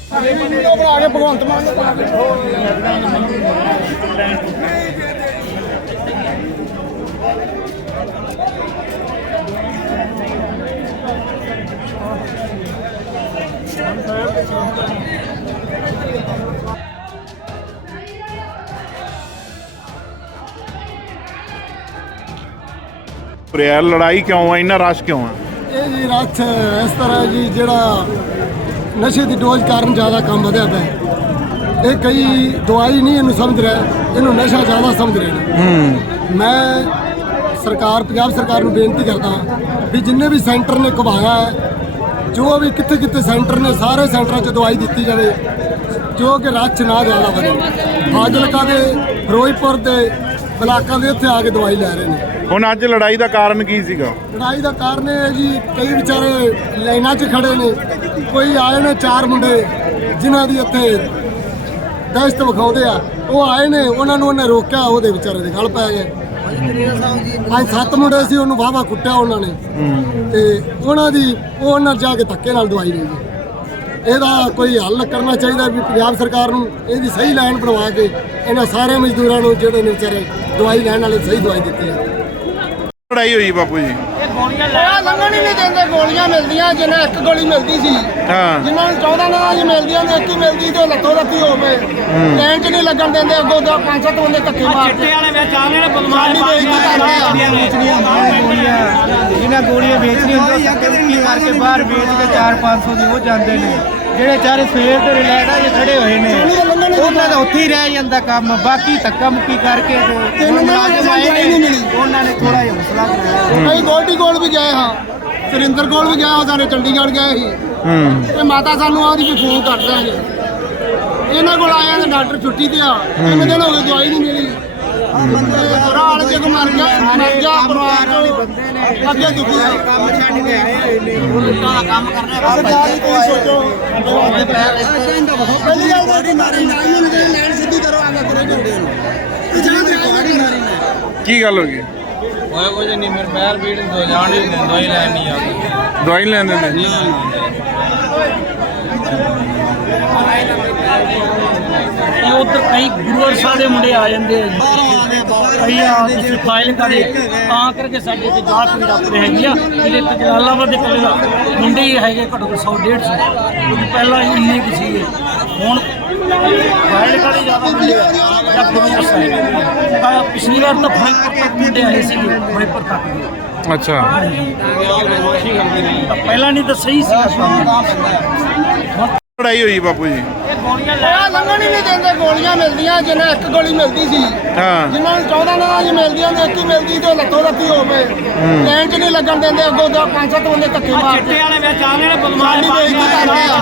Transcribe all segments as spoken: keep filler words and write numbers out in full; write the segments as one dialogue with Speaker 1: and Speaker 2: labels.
Speaker 1: भगवंत मान
Speaker 2: यार लड़ाई क्यों है, इन्ना रश क्यों है?
Speaker 1: ये जी रश इस तरह जी जिहड़ा नशे की डोज कारण ज़्यादा काम वधिया पिया। ये कई दवाई नहीं इनू समझ रहा, इनू नशा ज़्यादा समझ रहे हैं। मैं सरकार पंजाब सरकार को बेनती करता भी जिन्ने भी सेंटर ने घुमाया है, जो भी कितने कितने सेंटर ने सारे सेंटरों च दवाई दी जाए जो कि रश ना ज़्यादा बने। फाजिलका के फिरोजपुर के ब्लाकों के इत्थे आके दवाई लै रहे हैं।
Speaker 2: ਹੁਣ ਅੱਜ ਲੜਾਈ ਦਾ ਕਾਰਨ ਕੀ ਸੀਗਾ?
Speaker 1: ਲੜਾਈ ਦਾ ਕਾਰਨ ਇਹ ਜੀ ਕਈ ਵਿਚਾਰੇ ਲਾਈਨਾਂ 'ਚ ਖੜੇ ਨੇ, ਕੋਈ ਆਏ ਨੇ ਚਾਰ ਮੁੰਡੇ ਜਿਨ੍ਹਾਂ ਦੀ ਇੱਥੇ ਦਹਿਸ਼ਤ ਵਿਖਾਉਂਦੇ ਆ, ਉਹ ਆਏ ਨੇ, ਉਹਨਾਂ ਨੂੰ ਉਹਨੇ ਰੋਕਿਆ, ਉਹਦੇ ਵਿਚਾਰੇ ਦੇ ਗਲ ਪੈ ਗਏ। ਅੱਜ ਸੱਤ ਮੁੰਡੇ ਸੀ, ਉਹਨੂੰ ਵਾਹਵਾ ਕੁੱਟਿਆ ਉਹਨਾਂ ਨੇ ਤੇ ਉਹਨਾਂ ਦੀ ਉਹ ਉਹਨਾਂ ਜਾ ਕੇ ਧੱਕੇ ਨਾਲ ਦਵਾਈ ਲਈ। ਇਹਦਾ ਕੋਈ ਹੱਲ ਕਰਨਾ ਚਾਹੀਦਾ ਵੀ ਪੰਜਾਬ ਸਰਕਾਰ ਨੂੰ ਇਹਦੀ ਸਹੀ ਲਾਈਨ ਬਣਵਾ ਕੇ ਇਹਨਾਂ ਸਾਰੇ ਮਜ਼ਦੂਰਾਂ ਨੂੰ ਜਿਹੜੇ ਨੇ ਵਿਚਾਰੇ ਦਵਾਈ ਲੈਣ ਵਾਲੇ ਸਹੀ ਦਵਾਈ ਦਿੱਤੀ ਹੈ।
Speaker 2: ਲੜਾਈ ਹੋਈ ਬਾਪੂ ਜੀ?
Speaker 1: ਇਹ ਗੋਲੀਆਂ ਲੰਘਣ ਹੀ ਨਹੀਂ ਦਿੰਦੇ, ਗੋਲੀਆਂ ਮਿਲਦੀਆਂ ਜਿਹਨਾਂ ਇੱਕ ਗੋਲੀ ਮਿਲਦੀ ਸੀ,
Speaker 2: ਹਾਂ
Speaker 1: ਜਿਨ੍ਹਾਂ ਨੂੰ ਚੌਦਾਂ ਨਾਲ ਜੀ ਮਿਲਦੀਆਂ ਨੇ, ਇੱਕ ਹੀ ਮਿਲਦੀ ਤੇ ਲੱਤੋਂ ਲੱਤੀ ਹੋ ਪਏ। ਲਾਈਨ 'ਚ ਨਹੀਂ ਲੱਗਣ ਦਿੰਦੇ, ਅੱਗੋਂ ਦਾ ਪੰਜ ਸੱਤ ਬੰਦੇ ਧੱਕੇ ਮਾਰਦੇ। ਚਿੱਟੇ ਵਾਲੇ ਵਿੱਚ ਆਲੇ ਨੇ ਬਦਮਾਸ਼ੀ ਬੇਇੱਜ਼ਤੀ ਕਰਦੇ ਆ।
Speaker 3: ਜਿਹਨਾਂ ਗੋਲੀਆਂ ਵੇਚਣੀਆਂ ਹੁੰਦੀਆਂ ਕੀ ਕਰਕੇ ਬਾਹਰ ਵੇਚ ਕੇ ਚਾਰ ਪੰਜ ਸੌ ਦੀ ਉਹ ਜਾਂਦੇ ਨੇ। ਜਿਹੜੇ ਚਾਰੇ ਸਵੇਰ ਦੇ ਰਿਲੈਕਸ 'ਚ ਖੜੇ ਹੋਏ ਨੇ ਉਹਨਾਂ ਦਾ ਉੱਥੇ ਹੀ ਰਹਿ ਜਾਂਦਾ ਕੰਮ। ਬਾਕੀ ਧੱਕਾ ਮੁੱਕੀ ਕਰਕੇ ਤੇ ਮੁਲਾਜ਼ਮ ਆਏ ਨੇ, ਉਹਨਾਂ ਨੇ ਥੋੜਾ ਜਿਹਾ ਹੌਸਲਾ ਕਰਾਇਆ।
Speaker 1: ਅਸੀਂ ਗੋਲਡੀ ਕੋਲ ਵੀ ਗਏ ਹਾਂ, ਸੁਰਿੰਦਰ ਕੋਲ ਵੀ ਗਏ, ਉਹ ਸਾਰੇ ਚੰਡੀਗੜ੍ਹ ਗਏ ਸੀ ਤੇ ਮਾਤਾ ਸਾਨੂੰ ਆਦੀ ਵੀ ਫੋਨ ਕਰ ਦਾਂਗੇ। ਇਹਨਾਂ ਕੋਲ ਆਇਆ ਤੇ ਡਾਕਟਰ ਛੁੱਟੀ ਤੇ ਆ, ਤਿੰਨ ਦਿਨ ਹੋ ਗਏ ਦਵਾਈ ਨਹੀਂ ਮਿਲੀ। ਬੁਰਾ ਹਾਲ ਜੇ ਕੋ ਮਰ ਗਿਆ ਮਰ ਗਿਆ ਪਰਿਵਾਰ ਚੋਂ ਅੱਗੇ ਦੁਖੀ
Speaker 3: ਕੰਮ ਛੱਡ ਕੇ ਆਏ ਹੋਏ ਨੇ, ਉਲਟਾ ਕੰਮ ਕਰਨਾ।
Speaker 1: ਸਰਕਾਰ ਹੀ ਕੋਈ ਸੋਚੋ। ਪਹਿਲੀ ਗੱਲ ਤਾਂ ਮਾਰੀ ਨਾ ਲੈਣ ਸਿੱਧੀ ਕਰੋ, ਆਗਾ ਕਰੇ ਜੰਦੇ ਨੂੰ
Speaker 2: ਕੀ ਗੱਲ ਹੋ ਗਈ?
Speaker 3: ਹੋਇਆ ਕੁਝ ਨਹੀਂ, ਮੇਰੇ ਪੈਰ ਪੀੜ ਤੋਂ ਜਾਣ ਹੀ ਨਹੀਂ, ਦਵਾਈ ਲੈਣ ਨਹੀਂ ਆ
Speaker 2: ਦਵਾਈ ਲੈਣ ਦਿੰਦੇ?
Speaker 4: ਉਧਰ ਕਈ ਗੁਰੂਵਰ ਸਾਹਿਬ ਦੇ ਮੁੰਡੇ ਆ ਜਾਂਦੇ ਆ ਜੀ, ਕਈ ਆ ਤੁਸੀਂ ਫਾਈਲ ਕਰੇ ਤਾਂ ਕਰਕੇ ਸਾਡੇ ਤੇ ਜਾਤ ਵੀ ਰੱਖਦੇ ਹੈਗੀ ਆ। ਜਿਹੜੇ ਜਲਾਲਾਬਾਦ ਦੇ ਕੋਲ ਦਾ ਮੁੰਡੇ ਹੀ ਹੈਗੇ ਘੱਟੋ ਘੱਟ ਸੌ ਡੇਢ ਸੌ, ਕਿਉਂਕਿ ਪਹਿਲਾਂ ਇੰਨੇ ਕੁ ਸੀਗੇ, ਹੁਣ ਫਾਈਲ ਕਰੇ ਜ਼ਿਆਦਾ ਮੁੰਡੇ ਆ ਜਾਂ ਗੁਰੂਵਰ ਸਾਹਿਬ। ਪਿਛਲੀ ਵਾਰ ਤਾਂ ਫਿਰੋਜ਼ਪੁਰ ਤੱਕ ਮੁੰਡੇ ਆਏ ਸੀਗੇ, ਫਿਰੋਜ਼ਪੁਰ ਤੱਕ ਦੇ।
Speaker 2: ਅੱਛਾ,
Speaker 4: ਪਹਿਲਾਂ ਨਹੀਂ ਤਾਂ ਸਹੀ ਸੀ।
Speaker 2: ਲੜਾਈ ਹੋਈ ਬਾਪੂ ਜੀ?
Speaker 1: ਗੋਲੀਆਂ ਲੰਘਣ ਹੀ ਨਹੀਂ ਦਿੰਦੇ, ਗੋਲੀਆਂ ਮਿਲਦੀਆਂ ਜਿਹਨਾਂ ਇੱਕ ਗੋਲੀ ਮਿਲਦੀ ਸੀ,
Speaker 2: ਹਾਂ
Speaker 1: ਜਿਨ੍ਹਾਂ ਨੂੰ ਚੌਦਾਂ ਨਾਲ ਜੀ ਮਿਲਦੀਆਂ ਨੇ, ਇੱਕ ਹੀ ਮਿਲਦੀ ਤੇ ਲੱਤੋਂ ਲੱਤੀ ਹੋ ਪਏ। ਲਾਈਨ 'ਚ ਨਹੀਂ ਲੱਗਣ ਦਿੰਦੇ, ਅੱਗੋਂ ਦਾ ਪੰਜ ਸੱਤ ਬੰਦੇ ਧੱਕੇ ਮਾਰਦੇ।
Speaker 4: ਚਿੱਟੇ ਵਾਲੇ ਵਿੱਚ ਆਲੇ ਨੇ ਬਦਮਾਸ਼ੀ
Speaker 1: ਬੇਇੱਜ਼ਤੀ ਕਰਦੇ ਆ।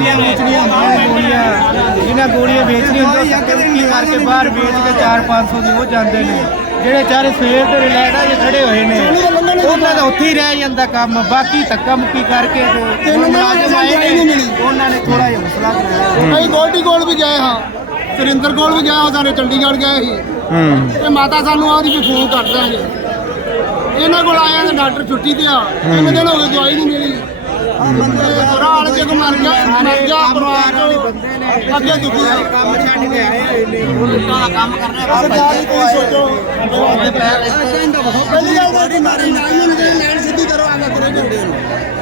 Speaker 3: ਜਿਹਨਾਂ ਗੋਲੀਆਂ ਵੇਚਣੀਆਂ ਹੁੰਦੀਆਂ ਕੀ ਕਰਕੇ ਬਾਹਰ ਵੇਚ ਕੇ ਚਾਰ ਪੰਜ ਸੌ ਦੀ ਉਹ ਜਾਂਦੇ ਨੇ। ਜਿਹੜੇ ਚਾਰੇ ਸਵੇਰ ਦੇ ਰਿਲੈਕਸ 'ਚ ਖੜੇ ਹੋਏ ਨੇ ਉਹਨਾਂ ਦਾ ਉੱਥੇ ਹੀ ਰਹਿ ਜਾਂਦਾ ਕੰਮ। ਬਾਕੀ ਧੱਕਾ ਮੁੱਕੀ ਕਰਕੇ ਤੇ ਮੁਲਾਜ਼ਮ ਆਏ ਨੇ, ਉਹਨਾਂ ਨੇ ਥੋੜਾ ਜਿਹਾ ਹੌਸਲਾ ਕਰਾਇਆ।
Speaker 1: ਅਸੀਂ ਗੋਲਡੀ ਕੋਲ ਵੀ ਗਏ ਹਾਂ, ਸੁਰਿੰਦਰ ਕੋਲ ਵੀ ਗਏ, ਉਹ ਸਾਰੇ ਚੰਡੀਗੜ੍ਹ ਗਏ ਸੀ ਤੇ ਮਾਤਾ ਸਾਨੂੰ ਆਦੀ ਵੀ ਫੋਨ ਕਰ ਦਾਂਗੇ। ਇਹਨਾਂ ਕੋਲ ਆਇਆ ਤੇ ਡਾਕਟਰ ਛੁੱਟੀ ਤੇ ਆ, ਤਿੰਨ ਦਿਨ ਹੋ ਗਏ ਦਵਾਈ ਨਹੀਂ ਮਿਲੀ। ਬੁਰਾ ਹਾਲ ਜੇ ਕੋ ਮਰ ਗਿਆ ਮਰ ਗਿਆ ਪਰਿਵਾਰ ਚੋਂ ਅੱਗੇ ਦੁਖੀ
Speaker 3: ਕੰਮ ਛੱਡ ਕੇ ਆਏ ਹੋਏ ਨੇ, ਉਲਟਾ ਕੰਮ ਕਰਨਾ।
Speaker 1: ਸਰਕਾਰ ਹੀ ਕੋਈ ਸੋਚੋ। ਪਹਿਲੀ ਗੱਲ ਤਾਂ ਮਾਰੀ ਨਾ ਲੈਣ ਸਿੱਧੀ ਕਰੋ, ਆਗਾ ਕਰੇ ਜੰਦੇ ਨੂੰ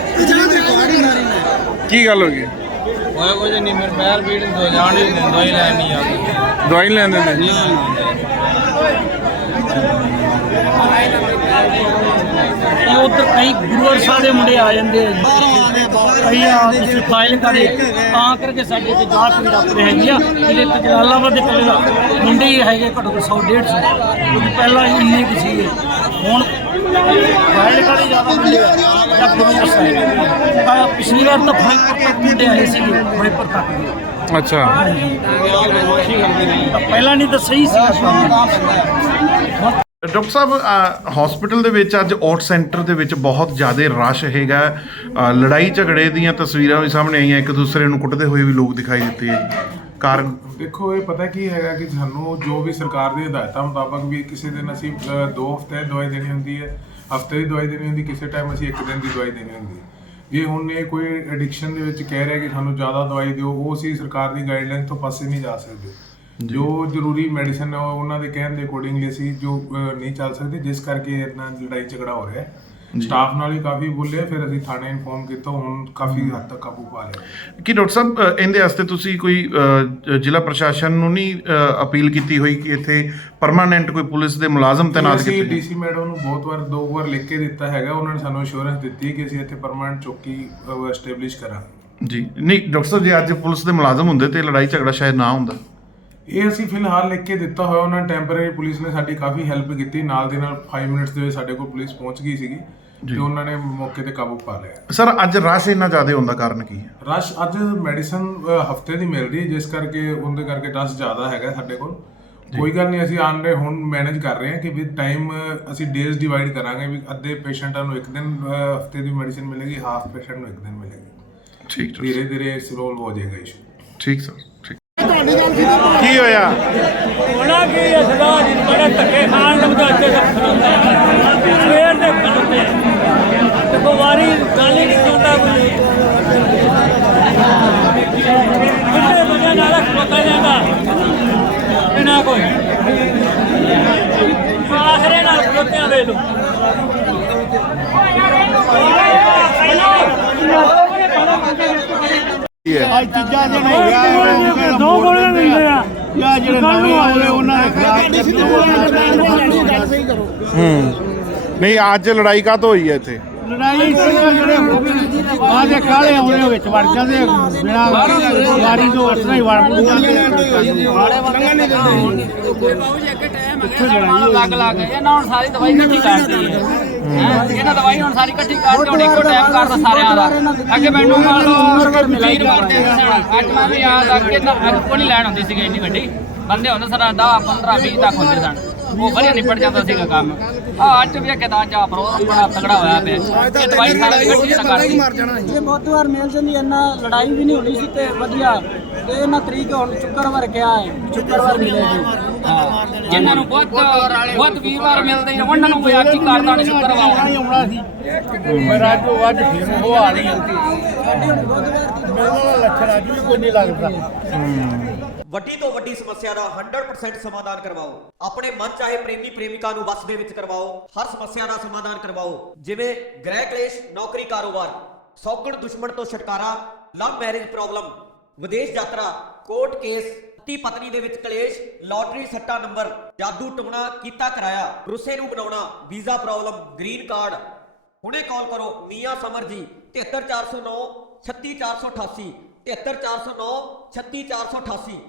Speaker 2: ਕੀ ਗੱਲ ਹੋ ਗਈ?
Speaker 3: ਹੋਇਆ ਕੁਝ ਨਹੀਂ, ਮੇਰੇ ਪੈਰ ਪੀੜ ਤੋਂ ਜਾਣ ਹੀ ਨਹੀਂ, ਦਵਾਈ ਲੈਣ ਨਹੀਂ ਆ
Speaker 2: ਦਵਾਈ ਲੈਣ ਦਿੰਦੇ?
Speaker 4: ਉਧਰ ਕਈ ਗੁਰੂਵਰ ਸਾਹਿਬ ਦੇ ਮੁੰਡੇ ਆ ਜਾਂਦੇ ਆ ਜੀ, ਕਈ ਆ ਤੁਸੀਂ ਫਾਈਲ ਕਰੇ ਤਾਂ ਕਰਕੇ ਸਾਡੇ ਤੇ ਜਾਤ ਵੀ ਰੱਖਦੇ ਹੈਗੀ ਆ। ਜਿਹੜੇ ਜਲਾਲਾਬਾਦ ਦੇ ਕੋਲ ਦਾ ਮੁੰਡੇ ਹੀ ਹੈਗੇ ਘੱਟੋ ਘੱਟ ਸੌ ਡੇਢ ਸੌ, ਕਿਉਂਕਿ ਪਹਿਲਾਂ ਇੰਨੇ ਕੁ ਸੀਗੇ, ਹੁਣ ਫਾਈਲ ਕਰੇ ਜ਼ਿਆਦਾ ਮੁੰਡੇ ਆ ਜਾਂ ਗੁਰੂਵਰ ਸਾਹਿਬ। ਪਿਛਲੀ ਵਾਰ ਤਾਂ ਫਿਰੋਜ਼ਪੁਰ ਤੱਕ ਮੁੰਡੇ ਆਏ ਸੀਗੇ, ਫਿਰੋਜ਼ਪੁਰ ਤੱਕ ਦੇ।
Speaker 2: ਅੱਛਾ,
Speaker 4: ਪਹਿਲਾਂ ਨਹੀਂ ਤਾਂ ਸਹੀ ਸੀ।
Speaker 2: ਡਾਕਟਰ ਸਾਹਿਬ ਹਸਪੀਟਲ ਦੇ ਵਿੱਚ ਅੱਜ ਆਊਟ ਸੈਂਟਰ ਦੇ ਵਿੱਚ ਬਹੁਤ ਜ਼ਿਆਦਾ ਰਸ਼ ਹੈਗਾ। ਲੜਾਈ ਝਗੜੇ ਦੀਆਂ ਤਸਵੀਰਾਂ ਵੀ ਸਾਹਮਣੇ ਆਈਆਂ, ਇੱਕ ਦੂਸਰੇ ਨੂੰ ਕੁੱਟਦੇ ਹੋਏ ਵੀ ਲੋਕ ਦਿਖਾਈ ਦਿੱਤੇ ਹੈ। ਕਾਰਨ
Speaker 5: ਦੇਖੋ ਇਹ ਪਤਾ ਕੀ ਹੈਗਾ ਕਿ ਸਾਨੂੰ ਜੋ ਵੀ ਸਰਕਾਰ ਦੀ ਹਦਾਇਤਾਂ ਮੁਤਾਬਕ ਵੀ ਕਿਸੇ ਦਿਨ ਅਸੀਂ ਦੋ ਹਫ਼ਤੇ ਦਵਾਈ ਦੇਣੀ ਹੁੰਦੀ ਹੈ, ਹਫ਼ਤੇ ਦੀ ਦਵਾਈ ਦੇਣੀ ਹੁੰਦੀ, ਕਿਸੇ ਟਾਈਮ ਅਸੀਂ ਇੱਕ ਦਿਨ ਦੀ ਦਵਾਈ ਦੇਣੀ ਹੁੰਦੀ ਹੈ। ਇਹ ਹੁਣ ਇਹ ਕੋਈ ਐਡਿਕਸ਼ਨ ਦੇ ਵਿੱਚ ਕਹਿ ਰਿਹਾ ਕਿ ਸਾਨੂੰ ਜ਼ਿਆਦਾ ਦਵਾਈ ਦਿਓ, ਉਹ ਅਸੀਂ ਸਰਕਾਰ ਦੀ ਗਾਈਡਲਾਈਨ ਤੋਂ ਪਾਸੇ ਨਹੀਂ ਜਾ ਸਕਦੇ। ਜੋ ਜ਼ਰੂਰੀ ਮੈਡੀਸਨ ਹੈ ਉਹਨਾਂ ਦੇ ਕਹਿਣ ਦੇ ਅਕੋਰਡਿੰਗਲੀ ਅਸੀਂ ਜੋ ਅਹ, ਨਹੀਂ ਚੱਲ ਸਕਦੇ, ਜਿਸ ਕਰਕੇ ਇੰਨਾ ਲੜਾਈ ਝਗੜਾ ਹੋ ਰਿਹਾ। ਸਟਾਫ ਨਾਲ ਵੀ ਕਾਫੀ ਬੋਲੇ, ਫਿਰ ਅਸੀਂ ਥਾਣੇ ਇਨਫੋਰਮ ਕੀਤਾ, ਹੁਣ ਕਾਫੀ ਹੱਦ ਤੱਕ ਕਾਬੂ ਪਾ ਲਿਆ।
Speaker 2: ਕੀ ਡਾਕਟਰ ਸਾਹਿਬ ਅ, ਇਹਦੇ ਵਾਸਤੇ ਤੁਸੀਂ ਕੋਈ ਅ, ਜ਼ਿਲ੍ਹਾ ਪ੍ਰਸ਼ਾਸਨ ਨੂੰ ਨਹੀਂ ਅ, ਅਪੀਲ ਕੀਤੀ ਹੋਈ ਕਿ ਇੱਥੇ ਪਰਮਾਨੈਂਟ ਕੋਈ ਪੁਲਿਸ ਦੇ ਮੁਲਾਜ਼ਮ ਤੈਨਾਤ
Speaker 5: ਅਸੀਂ
Speaker 2: ਕੀਤੇ?
Speaker 5: ਡੀਸੀ ਮੈਡਮ ਨੂੰ ਬਹੁਤ ਵਾਰ ਦੋ ਵਾਰ ਲਿਖ ਕੇ ਦਿੱਤਾ ਹੈਗਾ, ਉਹਨਾਂ ਨੇ ਸਾਨੂੰ ਅਸ਼ੋਰੈਂਸ ਦਿੱਤੀ ਕਿ ਅਸੀਂ ਇੱਥੇ ਪਰਮਾਨੈਂਟ ਚੌਕੀ ਐਸਟੈਬਲਿਸ਼ ਕਰਾਂਗੇ।
Speaker 2: ਜੀ ਨਹੀਂ ਡਾਕਟਰ ਸਾਹਿਬ, ਜੇ ਅੱਜ ਪੁਲਿਸ ਦੇ ਮੁਲਾਜ਼ਮ ਹੁੰਦੇ ਤੇ ਲੜਾਈ ਝਗੜਾ ਸ਼ਾਇਦ ਨਾ ਹੁੰਦਾ।
Speaker 5: ਇਹ ਅਸੀਂ ਫਿਲਹਾਲ ਲਿਖ ਕੇ ਦਿੱਤਾ ਹੋਇਆ, ਉਹਨਾਂ ਨੇ ਟੈਂਪਰੇਰੀ ਪੁਲਿਸ ਨੇ ਸਾਡੀ ਕਾਫੀ ਹੈਲਪ ਕੀਤੀ, ਨਾਲ ਦੇ ਨਾਲ ਪੰਜ ਮਿੰਟਸ ਦੇ ਵਿੱਚ ਸਾਡੇ ਕੋਲ ਪੁਲਿਸ ਪਹੁੰਚ ਗਈ ਸੀਗੀ ਤੇ ਉਹਨਾਂ ਨੇ ਮੌਕੇ ਤੇ ਕਾਬੂ ਪਾ ਲਿਆ।
Speaker 2: ਸਰ ਅੱਜ ਰਸ਼ ਇੰਨਾ ਜ਼ਿਆਦਾ ਹੋਣ ਦਾ ਕਾਰਨ ਕੀ ਹੈ?
Speaker 5: ਰਸ਼ ਅੱਜ ਮੈਡੀਸਨ ਹਫਤੇ ਦੀ ਮਿਲ ਰਹੀ ਹੈ, ਜਿਸ ਕਰਕੇ ਉਹਦੇ ਕਰਕੇ ਰਸ਼ ਜ਼ਿਆਦਾ ਹੈਗਾ ਸਾਡੇ ਕੋਲ। ਕੋਈ ਗੱਲ ਨਹੀਂ, ਅਸੀਂ ਆਨ ਰਹੇ ਹੁਣ ਮੈਨੇਜ ਕਰ ਰਹੇ ਹਾਂ ਕਿ ਵਿਦ ਟਾਈਮ ਅਸੀਂ ਡੇਜ਼ ਡਿਵਾਈਡ ਕਰਾਂਗੇ, ਵੀ ਅੱਧੇ ਪੇਸ਼ੈਂਟਾਂ ਨੂੰ ਇੱਕ ਦਿਨ ਹਫਤੇ ਦੀ ਮੈਡੀਸਨ ਮਿਲੇਗੀ, ਹਾਫ ਪੇਸ਼ੈਂਟ ਨੂੰ ਇੱਕ ਦਿਨ ਮਿਲੇਗੀ।
Speaker 2: ਠੀਕ
Speaker 5: ਧੀਰੇ ਧੀਰੇ ਸੋਲਵ ਹੋ ਜਾਏਗਾ ਇਸ਼ੂ।
Speaker 2: ਠੀਕ ਸਰ, ਠੀਕ। ਕੀ ਹੋਇਆ?
Speaker 4: ਹੋਣਾ ਕੀ ਹੈ ਸਰਦਾਰ ਜੀ, ਬੜੇ ਧੱਕੇ ਖਾਣ ਨੂੰ ਤਾਂ ਇੱਥੇ ਸਵੇਰ ਦੇ ਖੜਦੇ ਤੇ ਕੋਈ ਵਾਰੀ ਗੱਲ ਹੀ ਨਹੀਂ ਸੁਣਦਾ ਕੋਈ। ਕਿੰਨੇ ਬੰਦੇ ਨਾਲ ਖਲੋਤਾ ਜਾਂਦਾ ਇਹਨਾਂ ਕੋਈ ਆਖਰੇ ਨਾਲ ਖਲੋਤਿਆਂ ਵੇਖ ਲਓ।
Speaker 3: ਅੱਜ ਤੀਜਾ ਦਿਨ ਹੋ ਗਿਆ,
Speaker 4: ਦੋ ਗੋਲੀਆਂ ਦਿੰਦੇ ਆ
Speaker 3: ਜਾਂ ਜਿਹੜੇ ਨਵੇਂ ਆਏ ਉਹਨਾਂ ਨੇ ਖਿਲਾਫ
Speaker 2: ਹੂੰ ਨਹੀਂ ਅੱਜ ਲੜਾਈ ਕਾਹਤੋਂ ਹੋਈ ਹੈ ਇੱਥੇ?
Speaker 3: ਲੜਾਈ ਜਿਹੜੇ ਬਾਅਦ ਦੇ ਕਾਲੇ ਆਉਣੇ ਵਿੱਚ ਵੜ ਜਾਂਦੇ ਬਿਨਾਂ ਵਾਰੀ ਤੋਂ ਉਸ ਤਰ੍ਹਾਂ ਹੀ ਵੜ ਜਾਂਦੇ।
Speaker 6: ਲੱਗ ਲੱਗ ਇਹਨਾਂ ਹੁਣ ਸਾਰੀ ਦਵਾਈ ਇਕੱਠੀ ਕਰਦੀ ਹੈ। ਇਹਨਾਂ ਦਵਾਈ ਹੁਣ ਸਾਰੀ ਇਕੱਠੀ ਕਰਕੇ ਹੁਣ ਇੱਕੋ ਟਾਈਮ ਕਰਦਾ ਸਾਰਿਆਂ ਦਾ। ਅੱਗੇ ਮੈਨੂੰ ਮੰਨ ਲਓ ਵੀਰ ਵਰਦੇ ਸੀ, ਅੱਜ ਮੈਂ ਵੀ ਯਾਦ ਆ ਕਿ ਅੱਜ ਕੋਈ ਨਹੀਂ ਲੈਣ ਹੁੰਦੀ ਸੀਗੀ ਇੰਨੀ ਵੱਡੀ, ਬੰਦੇ ਹੁੰਦੇ ਸਰ ਦਸ ਪੰਦਰਾਂ ਵੀਹ ਤੱਕ ਹੁੰਦੇ ਸਨ, ਉਹ ਵਧੀਆ ਨਿਪਟ ਜਾਂਦਾ ਸੀਗਾ ਕੰਮ। ਆ ਅੱਜ ਵੀ ਕਿਦਾਂ ਜਾ ਪ੍ਰੋਗਰਾਮ ਬੜਾ ਤਗੜਾ ਹੋਇਆ ਪਿਆ, ਇਹ ਦਵਾਈ ਸਾਰੀ ਇਕੱਠੀ ਤਾਂ ਕਰਦੀ।
Speaker 7: ਇਹ ਬਹੁਤ ਵਾਰ ਮਿਲ ਜਾਂਦੀ, ਇੰਨਾ ਲੜਾਈ ਵੀ ਨਹੀਂ ਹੋਣੀ ਸੀ ਤੇ ਵਧੀਆ। ਤੇ ਇਹਨਾਂ ਤਰੀਕ ਹੁਣ ਸ਼ੁੱਕਰਵਾਰ ਕਿਹਾ ਹੈ, ਸ਼ੁੱਕਰਵਾਰ ਮਿਲੇਗੀ।
Speaker 6: ਹਾਂ ਜਿਨ੍ਹਾਂ ਨੂੰ ਬਹੁਤ ਬਹੁਤ ਵੀਰਵਾਰ ਮਿਲਦੇ ਉਹਨਾਂ ਨੂੰ ਕੋਈ ਆਕੀ ਕਰਦਾ ਨਹੀਂ ਸ਼ੁੱਕਰਵਾਰ
Speaker 3: ਆਉਣਾ ਸੀ ਪਰ ਅੱਜ ਉਹ ਅੱਜ ਫਿਰ ਉਹ ਆ ਰਹੀ ਮੇਰੇ ਲੱਛਣ ਅੱਜ ਵੀ ਕੋਈ ਨਹੀਂ ਲੱਗਦਾ।
Speaker 8: ਵੱਡੀ ਤੋਂ ਵੱਡੀ ਸਮੱਸਿਆ ਦਾ ਸੌ ਪਰਸੈਂਟ ਸਮਾਧਾਨ ਕਰਵਾਓ। ਆਪਣੇ ਮਨ ਚਾਹੇ ਪ੍ਰੇਮੀ ਪ੍ਰੇਮਿਕਾ ਨੂੰ ਵਸ ਦੇ ਵਿੱਚ ਕਰਵਾਓ। ਹਰ ਸਮੱਸਿਆ ਦਾ ਸਮਾਧਾਨ ਕਰਵਾਓ, ਜਿਵੇਂ ਗ੍ਰਹਿ ਕਲੇਸ਼, ਨੌਕਰੀ, ਕਾਰੋਬਾਰ, ਸੌਗਣ ਦੁਸ਼ਮਣ ਤੋਂ ਛੁਟਕਾਰਾ, ਲਵ ਮੈਰਿਜ ਪ੍ਰੋਬਲਮ, ਵਿਦੇਸ਼ ਯਾਤਰਾ, ਕੋਰਟ ਕੇਸ, ਪਤੀ ਪਤਨੀ ਦੇ ਵਿੱਚ ਕਲੇਸ਼, ਲਾਟਰੀ ਸੱਟਾ ਨੰਬਰ, ਜਾਦੂ ਟੋਣਾ ਕੀਤਾ ਕਰਾਇਆ, ਰੁੱਸੇ ਨੂੰ ਬਣਾਉਣਾ, ਵੀਜ਼ਾ ਪ੍ਰੋਬਲਮ, ਗ੍ਰੀਨ ਕਾਰਡ। ਹੁਣੇ ਕਾਲ ਕਰੋ ਮੀਆਂ ਸਮਰ ਜੀ ਤਿਹੱਤਰ ਚਾਰ ਸੌ ਨੌ ਛੱਤੀ ਚਾਰ ਸੌ ਅਠਾਸੀ ਤਿਹੱਤਰ ਚਾਰ ਸੌ ਨੌ ਛੱਤੀ ਚਾਰ ਸੌ ਅਠਾਸੀ।